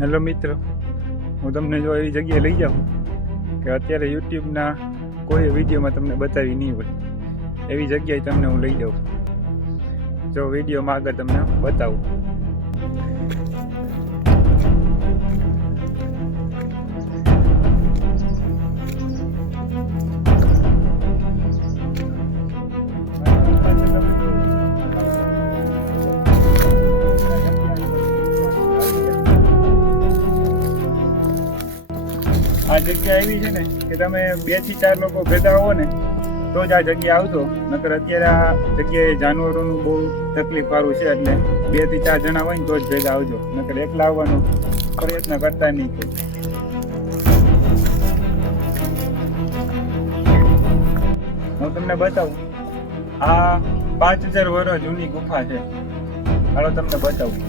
Hello મિત્રો, હું તમને જો એવી જગ્યાએ લઈ જાઉં કે અત્યારે યુટ્યુબના કોઈ વિડીયોમાં તમને બતાવી નહીં હોય એવી જગ્યાએ તમને હું લઈ જાઉં. જો વિડીયોમાં આગળ તમને બતાવું. આ જગ્યા એવી છે ને કે તમે 2 થી 4 લોકો ભેગા હો ને તો જ આ જગ્યા આવજો. નકર અત્યારે આ જગ્યાએ જાનવરોનું બહુ તકલીફ વાળું છે, એટલે 2 થી 4 જણા હોય ને તો જ ભેગા આવજો. નકર એકલા આવવાનો પ્રયત્ન કરતા નહીં. હું તમને બતાવું. આ 5000 વર્ષ જૂની ગુફા છે. હાલો તમને બતાવું.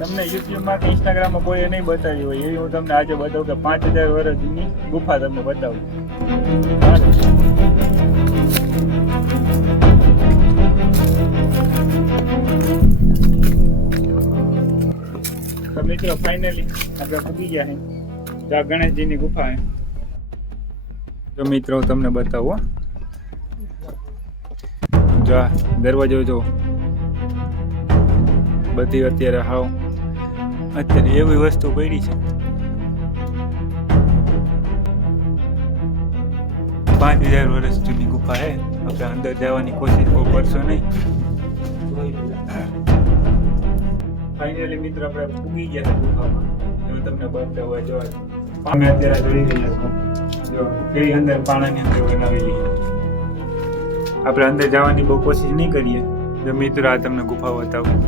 તમને યુટ્યુબમાં કે ઇન્સ્ટાગ્રામમાં કોઈ નહીં બતાવી હોય એવી હું તમને આજે બતાવું કે 5000 વર્ષ જૂની ગુફા તમને બતાવું. તો મિત્રો ફાઇનલી આપણે પૂગી ગયા છે. તો આ ગણેશજીની ગુફા છે. જો મિત્રો હું તમને બતાવું. જો આ દરવાજો જો બધી અત્યારે હાવ અત્યારે એવી વસ્તુ પડી છે. 5000 વર્ષ જૂની ગુફા છે. આપણે અંદર જવાની કોશિશ બહુ કરશો નહીં. ફાઇનલી મિત્રો આપણે પૂગી ગયા છે ગુફામાં. જો તમને બતાવવા જો અમે અત્યારે જોઈ રહ્યા છો. જો કેવી અંદર પાણાની અંદર બનાવેલી છે. આપણે અંદર જવાની બહુ કોશિશ નહીં કરીએ. જો મિત્રો આ તમને ગુફા બતાવું.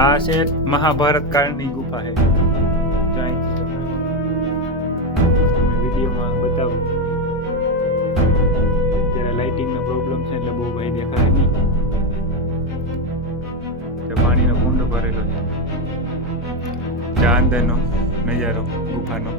આ છે મહાભારત કાળની ગુફા છે. વિડીયોમાં બતાવું. અત્યારે લાઇટિંગનો પ્રોબ્લેમ છે એટલે બહુ ભાઈ દેખાય નહીં. પાણીનો કુંડ ભરેલો છે. ત્યાં અંદરનો નજારો ગુફાનો.